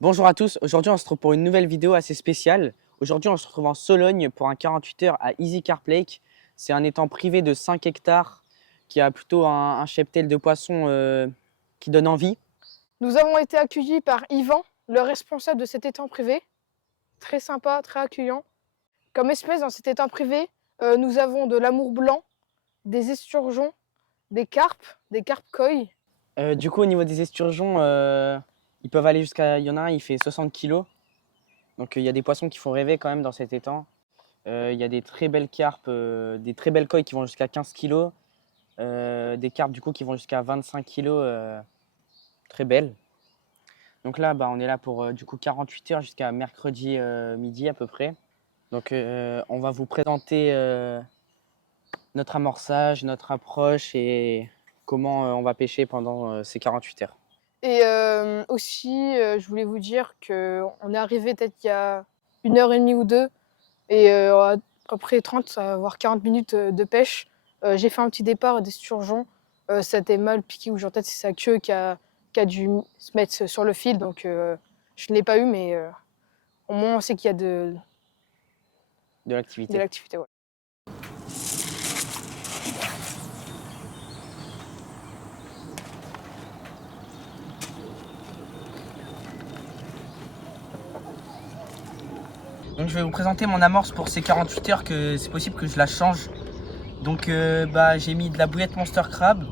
Bonjour à tous, aujourd'hui on se retrouve pour une nouvelle vidéo assez spéciale. Aujourd'hui on se retrouve en Sologne pour un 48 heures à Easy Carp Lake. C'est un étang privé de 5 hectares qui a plutôt un cheptel de poissons qui donne envie. Nous avons été accueillis par Yvan, le responsable de cet étang privé. Très sympa, très accueillant. Comme espèce dans cet étang privé, nous avons de l'amour blanc, des esturgeons, des carpes koi. Du coup au niveau des esturgeons, ils peuvent aller jusqu'à, il y en a un il fait 60 kilos. Donc il y a des poissons qui font rêver quand même dans cet étang. Il y a des très belles carpes, des très belles koi qui vont jusqu'à 15 kilos. Des carpes du coup qui vont jusqu'à 25 kilos, très belles. Donc là, on est là pour du coup 48 heures jusqu'à mercredi midi à peu près. Donc on va vous présenter notre amorçage, notre approche et comment on va pêcher pendant ces 48 heures. Et aussi, je voulais vous dire qu'on est arrivé peut-être il y a 1 heure et demie ou deux, et après 30 voire 40 minutes de pêche, j'ai fait un petit départ d'esturgeon. Ça était mal piqué, ou genre peut-être c'est sa queue qui a dû se mettre sur le fil, donc je ne l'ai pas eu, mais au moins on sait qu'il y a de De l'activité. l'activité. Ouais. Donc je vais vous présenter mon amorce pour ces 48 heures, que c'est possible que je la change. Donc j'ai mis de la bouillette Monster Crab,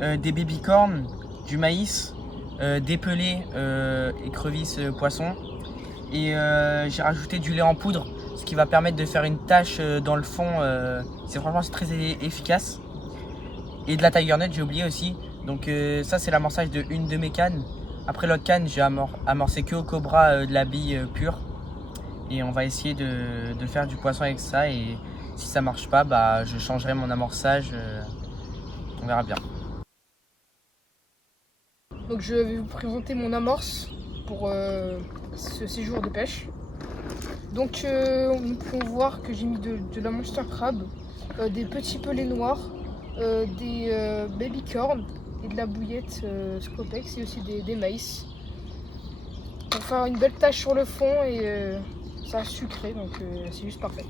des baby corn, du maïs, des pelés, écrevisses, poissons. Et j'ai rajouté du lait en poudre, ce qui va permettre de faire une tache dans le fond. Franchement c'est très efficace. Et de la Tiger Nut, j'ai oublié aussi. Donc ça c'est l'amorçage de une de mes cannes. Après l'autre canne, j'ai amorcé que au cobra de la bille pure. Et on va essayer de faire du poisson avec ça. Et si ça marche pas, je changerai mon amorçage. On verra bien. Donc je vais vous présenter mon amorce pour ce séjour de pêche. Donc on peut voir que j'ai mis de la Monster Crab, des petits pelés noirs, des baby corn et de la bouillette Scopex, et aussi des maïs. Pour faire une belle tache sur le fond, et ça a sucré, donc c'est juste parfait.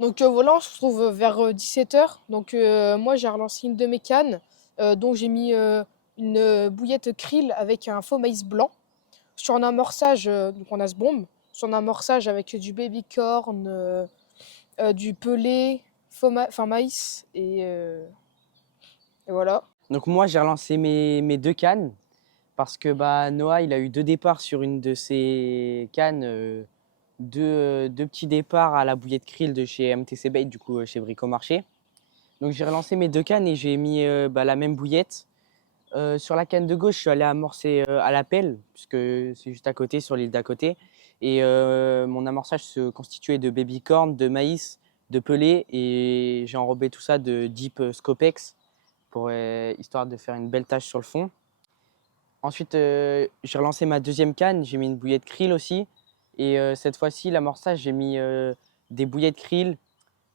Donc voilà, on se retrouve vers 17 h. Donc moi j'ai relancé une de mes cannes, dont j'ai mis une bouillette krill avec un faux maïs blanc. Sur un amorçage, donc on a ce bombe. Sur un amorçage avec du baby corn, du pelé, maïs, et voilà. Donc moi j'ai relancé mes deux cannes. Parce que Noah, il a eu deux départs sur une de ses cannes, deux petits départs à la bouillette krill de chez MTC Bait, du coup chez Bricomarché. Donc j'ai relancé mes deux cannes et j'ai mis la même bouillette. Sur la canne de gauche, je suis allé amorcer à la pelle, puisque c'est juste à côté, sur l'île d'à côté. Et mon amorçage se constituait de baby corn, de maïs, de pelé, et j'ai enrobé tout ça de Deep Scopex, pour, histoire de faire une belle tache sur le fond. Ensuite, j'ai relancé ma deuxième canne, j'ai mis une bouillette krill aussi. Et cette fois-ci, l'amorçage, j'ai mis des bouillettes krill,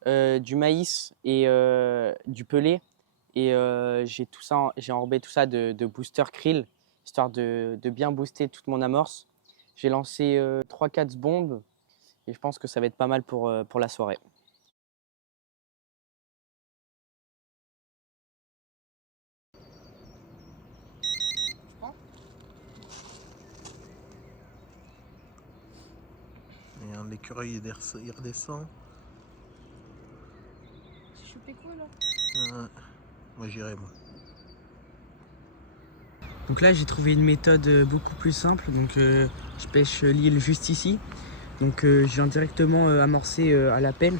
du maïs et du pelé. Et j'ai enrobé tout ça de booster krill, histoire de bien booster toute mon amorce. J'ai lancé 3-4 bombes et je pense que ça va être pas mal pour la soirée. Et l'écureuil il redescend. J'ai chopé quoi là? Ouais. Moi j'irai moi. Donc là, j'ai trouvé une méthode beaucoup plus simple. Donc je pêche l'île juste ici. Donc je viens directement amorcer à la pelle.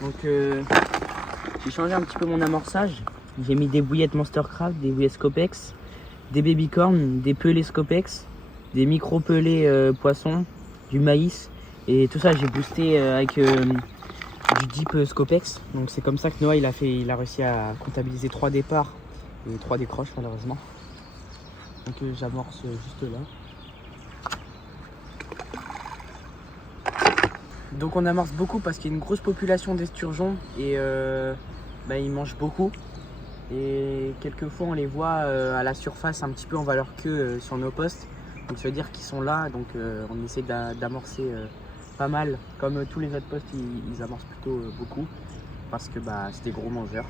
Donc j'ai changé un petit peu mon amorçage. J'ai mis des bouillettes Monster Crab, des bouillettes Scopex, des baby corn, des pelés Scopex. des micro-pelés poissons, du maïs et tout ça j'ai boosté avec du Deep Scopex. Donc c'est comme ça que Noah il a réussi à comptabiliser 3 départs et 3 décroches malheureusement. Donc j'amorce juste là. Donc on amorce beaucoup parce qu'il y a une grosse population d'esturgeons et ils mangent beaucoup. Et quelquefois on les voit à la surface un petit peu en valeur queue sur nos postes. Donc ça veut dire qu'ils sont là, donc on essaie d'amorcer pas mal. Comme tous les autres postes, ils amorcent plutôt beaucoup parce que c'est des gros mangeurs.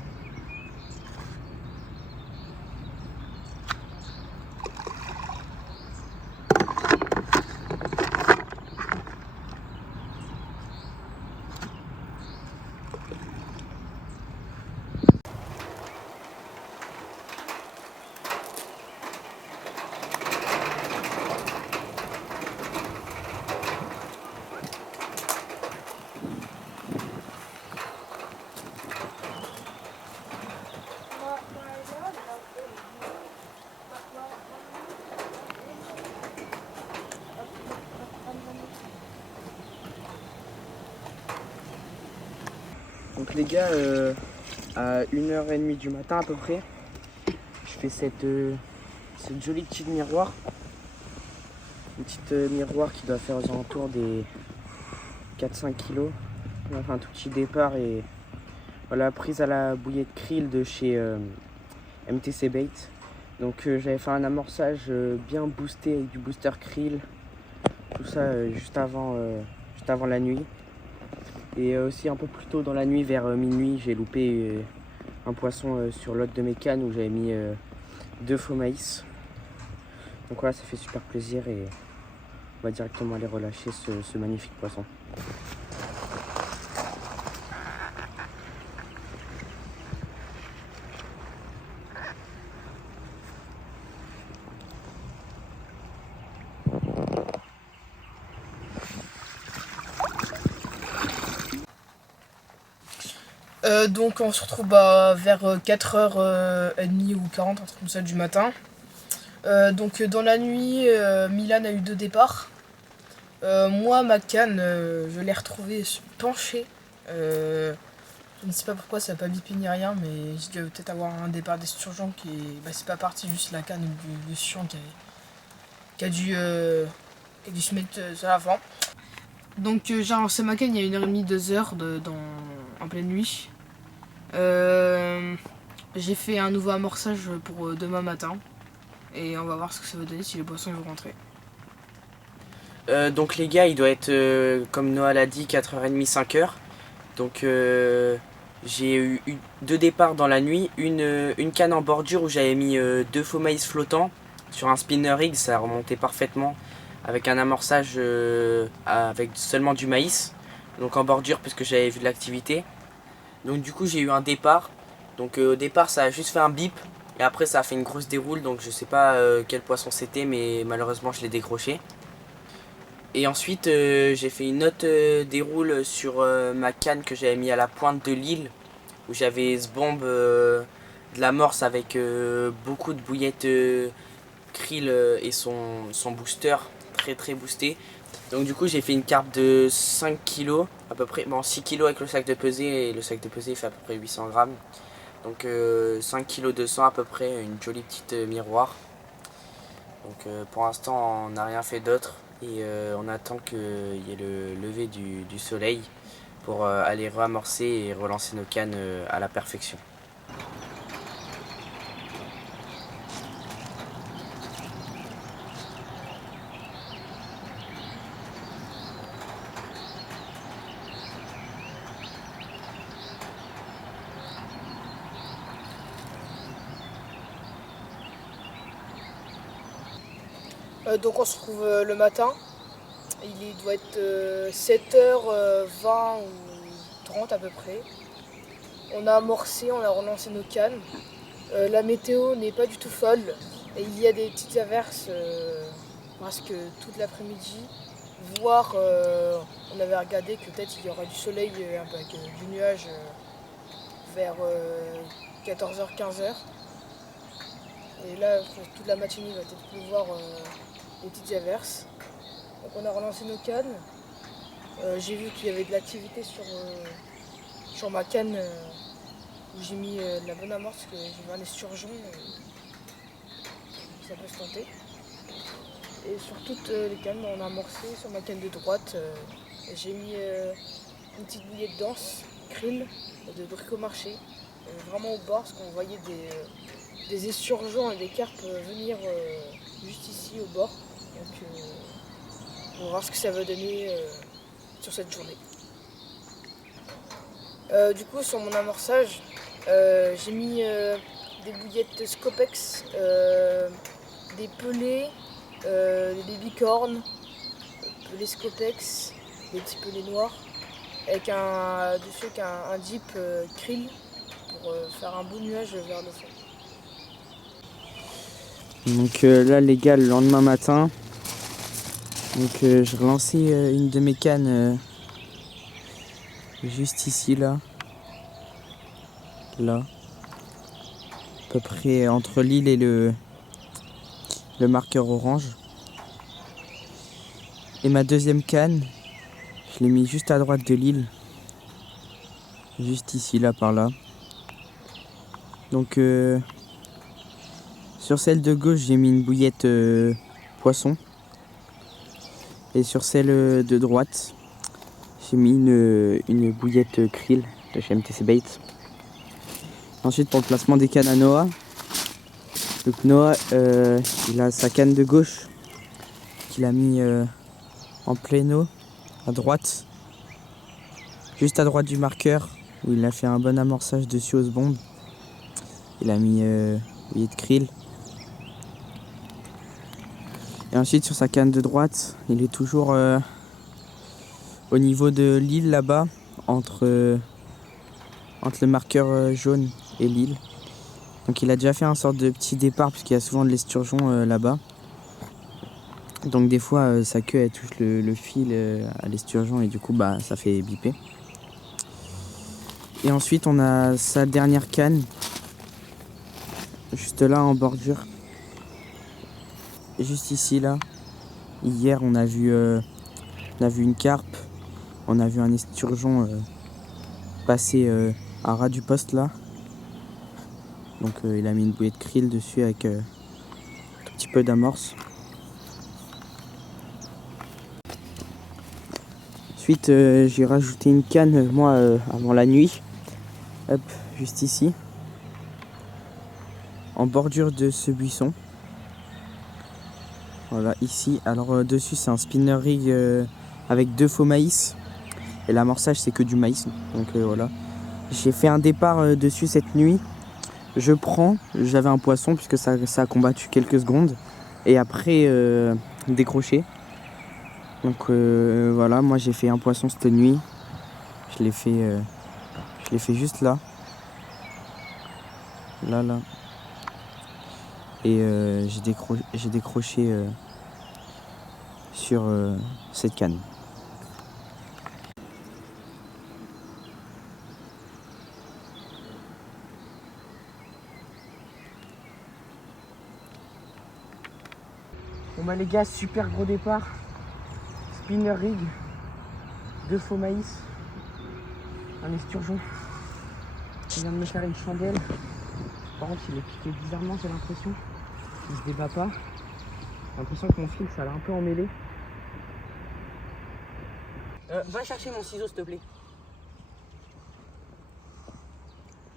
Donc les gars, à 1h30 du matin à peu près, je fais cette jolie petite miroir. Une petite miroir qui doit faire aux alentours des 4-5 kg. Enfin un tout petit départ et voilà, prise à la bouillée de krill de chez MTC Bait. Donc j'avais fait un amorçage bien boosté avec du booster krill. Tout ça juste avant la nuit. Et aussi un peu plus tôt dans la nuit, vers minuit, j'ai loupé un poisson sur l'autre de mes cannes où j'avais mis 2 faux maïs. Donc voilà, ça fait super plaisir et on va directement aller relâcher ce magnifique poisson. Donc on se retrouve vers 4h30 ou 40, un truc comme ça du matin. Donc dans la nuit, Milan a eu 2 départs. Moi, ma canne, je l'ai retrouvée penchée. Je ne sais pas pourquoi ça n'a pas bipé ni rien, mais je dois peut-être avoir un départ d'esturgeon qui est... c'est pas parti, juste la canne du sion qui a dû se mettre sur l'avant. Donc j'ai lancé ma canne il y a 1h30, 2h en pleine nuit. J'ai fait un nouveau amorçage pour demain matin. Et on va voir ce que ça va donner si les poissons vont rentrer. Donc les gars, il doit être, comme Noah l'a dit, 4h30, 5h. Donc j'ai eu 2 départs dans la nuit. Une canne en bordure où j'avais mis 2 faux maïs flottants sur un spinner rig, ça remontait parfaitement. Avec un amorçage avec seulement du maïs. Donc en bordure parce que j'avais vu de l'activité. Donc du coup j'ai eu un départ. Donc au départ ça a juste fait un bip. Et après ça a fait une grosse déroule. Donc je sais pas quel poisson c'était, mais malheureusement je l'ai décroché. Et ensuite j'ai fait une autre déroule sur ma canne que j'avais mis à la pointe de l'île. Où j'avais ce bombe de l'amorce avec beaucoup de bouillettes krill et son booster très boosté. Donc du coup j'ai fait une carpe de 5 kg à peu près, bon 6 kg avec le sac de pesée et le sac de pesée fait à peu près 800 grammes. Donc 5 kg 200 à peu près, une jolie petite miroir. Donc pour l'instant on n'a rien fait d'autre et on attend qu'il y ait le lever du soleil pour aller réamorcer et relancer nos cannes à la perfection. Donc on se retrouve le matin. Il doit être 7h20 ou 30 à peu près. On a amorcé, on a relancé nos cannes. La météo n'est pas du tout folle. Et il y a des petites averses presque toute l'après-midi. Voire on avait regardé que peut-être il y aura du soleil un peu avec du nuage vers 14h, 15h. Et là, toute la matinée, il va peut-être pleuvoir des petites averses. Donc on a relancé nos cannes. J'ai vu qu'il y avait de l'activité sur ma canne où j'ai mis de la bonne amorce, que j'ai mis un esturgeon, ça peut se tenter. Et sur toutes les cannes, on a amorcé. Sur ma canne de droite, j'ai mis une petite bouillée de danse, krill, de bricomarché, vraiment au bord, parce qu'on voyait des esturgeons et des carpes venir juste ici au bord. Donc on va voir ce que ça va donner sur cette journée. Du coup, sur mon amorçage, j'ai mis des bouillettes Scopex, des pelés, des bicornes, pelés Scopex, des petits pelés noirs, avec dessus avec un dip krill pour faire un beau nuage vers le fond. Donc là les gars, le lendemain matin, donc je relançais une de mes cannes juste ici là, à peu près entre l'île et le marqueur orange. Et ma deuxième canne, je l'ai mis juste à droite de l'île, juste ici là par là. Donc sur celle de gauche, j'ai mis une bouillette poisson. Et sur celle de droite, j'ai mis une bouillette krill de chez MTC Bait. Ensuite, pour le placement des cannes à Noah, donc Noah, il a sa canne de gauche qu'il a mis en pleine eau, à droite, juste à droite du marqueur, où il a fait un bon amorçage dessus aux bombes. Il a mis bouillette krill. Et ensuite, sur sa canne de droite, il est toujours au niveau de l'île là-bas, entre le marqueur jaune et l'île. Donc il a déjà fait un sorte de petit départ, puisqu'il y a souvent de l'esturgeon là-bas. Donc des fois sa queue elle touche le fil à l'esturgeon et du coup bah ça fait biper. Et ensuite on a sa dernière canne, juste là en bordure. Juste ici là. Hier on a vu une carpe, on a vu un esturgeon passer à ras du poste là. Donc il a mis une bouée de krill dessus avec un tout petit peu d'amorce. Ensuite j'ai rajouté une canne moi avant la nuit. Hop, juste ici. En bordure de ce buisson. Voilà, ici. Alors dessus c'est un spinner rig avec 2 faux maïs. Et l'amorçage c'est que du maïs. Donc voilà. J'ai fait un départ dessus cette nuit. Je prends, j'avais un poisson puisque ça a combattu quelques secondes. Et après décroché. Donc voilà, moi j'ai fait un poisson cette nuit. Je l'ai fait juste là. Là. Et j'ai décroché sur cette canne. Bon bah les gars, super gros départ. Spinner rig, 2 faux maïs, un esturgeon. Il vient de me faire une chandelle. Par contre il est piqué bizarrement, j'ai l'impression. Il se débat pas. J'ai l'impression que mon fil ça l'a un peu emmêlé. Va chercher mon ciseau s'il te plaît.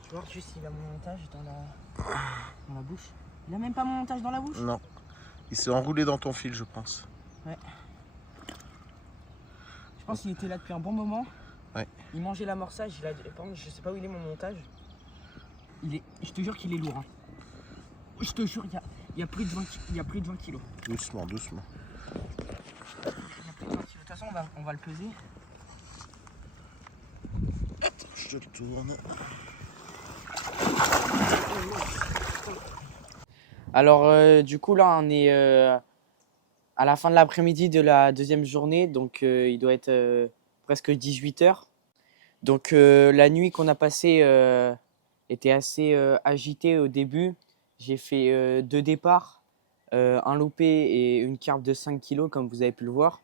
Je vais voir juste s'il a mon montage dans la bouche. Il a même pas mon montage dans la bouche? Non. Il s'est enroulé dans ton fil, je pense. Ouais. Je pense qu'il était là depuis un bon moment. Ouais. Il mangeait l'amorçage. Par contre, je sais pas où il est mon montage. Je te jure qu'il est lourd. Hein. Je te jure, il y a plus de 20 kilos. Doucement. Il y a plus de 20 kilos. De toute façon, on va le peser. Attends, je te le tourne. Alors, du coup, là, on est à la fin de l'après-midi de la deuxième journée. Donc, il doit être presque 18h. Donc, la nuit qu'on a passée était assez agitée au début. J'ai fait 2 départs. un loupé et une carpe de 5 kilos, comme vous avez pu le voir.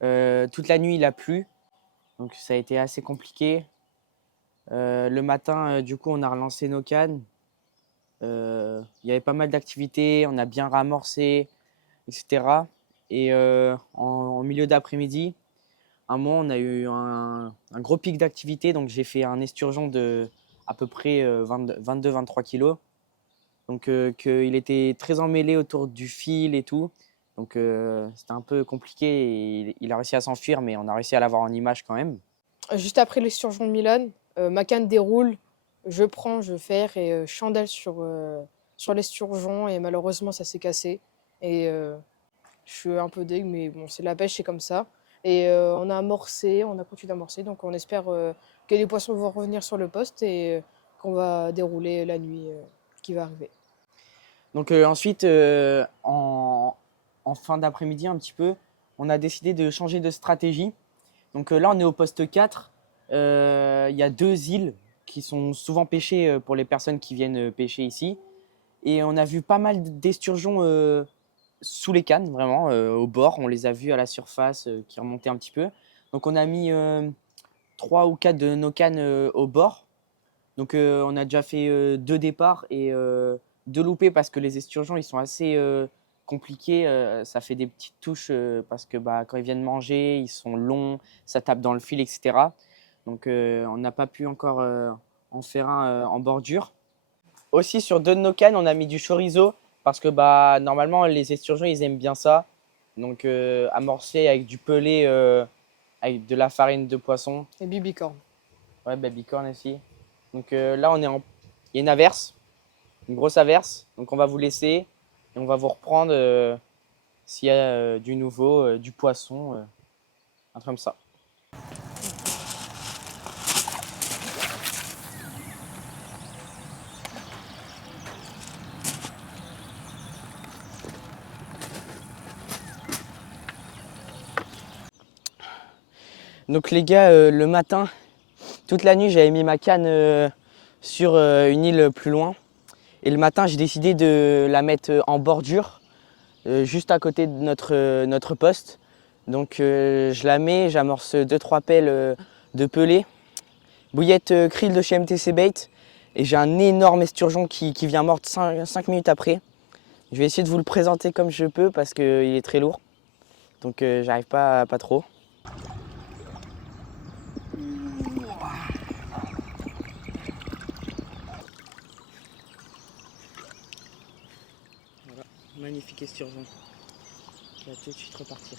Toute la nuit, il a plu, donc ça a été assez compliqué. Le matin, du coup, on a relancé nos cannes. Il y avait pas mal d'activités, on a bien ramorcé, etc. Et en milieu d'après-midi, un moment, on a eu un gros pic d'activité, donc j'ai fait un esturgeon de à peu près 22-23 kilos. Donc qu'il était très emmêlé autour du fil et tout. Donc c'était un peu compliqué et il a réussi à s'enfuir, mais on a réussi à l'avoir en image quand même. Juste après l'esturgeon de Milan, ma canne déroule, je prends, je ferre et chandelle sur l'esturgeon et malheureusement ça s'est cassé. Et je suis un peu deg, mais bon, c'est la pêche, c'est comme ça. Et on a amorcé, on a continué d'amorcer, donc on espère que les poissons vont revenir sur le poste et qu'on va dérouler la nuit qui va arriver. Donc ensuite, en fin d'après-midi un petit peu, on a décidé de changer de stratégie. Donc là, on est au poste 4. Il y a 2 îles qui sont souvent pêchées pour les personnes qui viennent pêcher ici. Et on a vu pas mal d'esturgeons sous les cannes, vraiment, au bord. On les a vus à la surface qui remontaient un petit peu. Donc on a mis 3 ou 4 de nos cannes au bord. Donc on a déjà fait 2 départs et 2 loupés parce que les esturgeons, ils sont assez compliqués. Ça fait des petites touches parce que bah, quand ils viennent manger, ils sont longs, ça tape dans le fil, etc. Donc on n'a pas pu encore en faire un en bordure. Aussi, sur 2 de nos cannes, on a mis du chorizo parce que bah, normalement, les esturgeons, ils aiment bien ça. Donc, amorcé avec du pelé, avec de la farine de poisson. Et bibicorne. Ouais, babycorn aussi. Donc là, il y a une averse, une grosse averse. Donc, on va vous laisser et on va vous reprendre s'il y a du nouveau, du poisson, un truc comme ça. Donc les gars, le matin, toute la nuit, j'avais mis ma canne sur une île plus loin. Et le matin, j'ai décidé de la mettre en bordure, juste à côté de notre poste. Donc je la mets, j'amorce 2-3 pelles de pelée, bouillette krill de chez MTC Bait. Et j'ai un énorme esturgeon qui vient mordre 5 minutes après. Je vais essayer de vous le présenter comme je peux parce qu'il est très lourd. Donc j'arrive pas trop. Voilà, magnifique esturgeon qui va tout de suite repartir.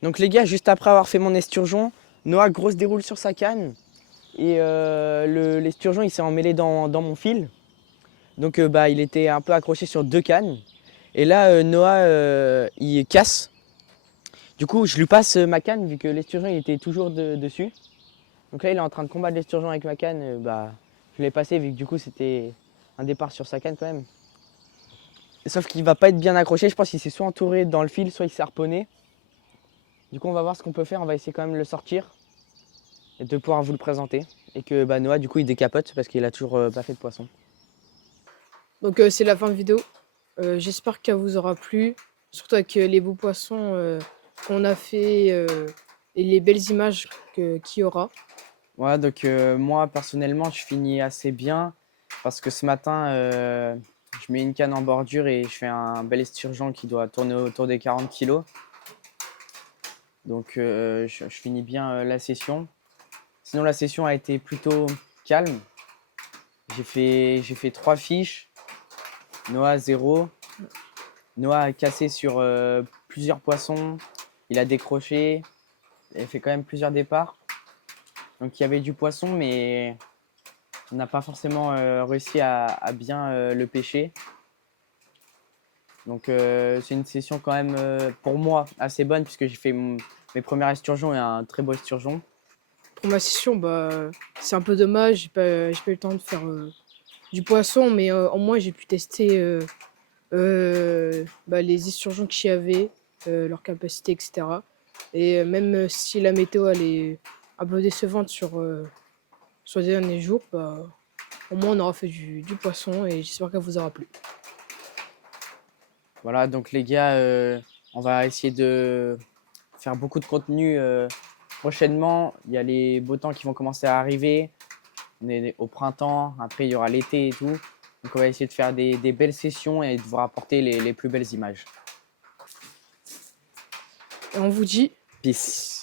Donc les gars, juste après avoir fait mon esturgeon, Noah grosse déroule sur sa canne et l'esturgeon il s'est emmêlé dans mon fil. Donc bah, il était un peu accroché sur 2 cannes. Et là Noah il casse. Du coup je lui passe ma canne vu que l'esturgeon il était toujours dessus. Donc là il est en train de combattre l'esturgeon avec ma canne. Bah, je l'ai passé vu que du coup c'était un départ sur sa canne quand même. Sauf qu'il va pas être bien accroché, je pense qu'il s'est soit entouré dans le fil, soit il s'est harponné. Du coup on va voir ce qu'on peut faire, on va essayer quand même de le sortir et de pouvoir vous le présenter. Et que bah, Noah du coup il décapote parce qu'il a toujours pas fait de poisson. Donc c'est la fin de vidéo. J'espère qu'elle vous aura plu, surtout avec les beaux poissons qu'on a fait et les belles images qu'il y aura. Ouais, donc moi personnellement je finis assez bien parce que ce matin je mets une canne en bordure et je fais un bel esturgeon qui doit tourner autour des 40 kilos. Donc je finis bien la session. Sinon la session a été plutôt calme. J'ai fait 3 fiches. Noah 0. Noah a cassé sur plusieurs poissons. Il a décroché. Il a fait quand même plusieurs départs. Donc il y avait du poisson, mais on n'a pas forcément réussi à bien le pêcher. Donc c'est une session quand même pour moi assez bonne puisque j'ai fait mes premiers esturgeons et un très beau esturgeon. Pour ma session, bah, c'est un peu dommage, j'ai pas eu le temps de faire du poisson, mais au moins j'ai pu tester bah, les esturgeons qu'il y avait, leur capacité, etc. Et même si la météo elle est un peu décevante sur les derniers jours, bah, au moins on aura fait du poisson et j'espère qu'elle vous aura plu. Voilà, donc les gars, on va essayer de faire beaucoup de contenu prochainement. Il y a les beaux temps qui vont commencer à arriver. On est au printemps, après il y aura l'été et tout. Donc on va essayer de faire des belles sessions et de vous rapporter les plus belles images. Et on vous dit Peace.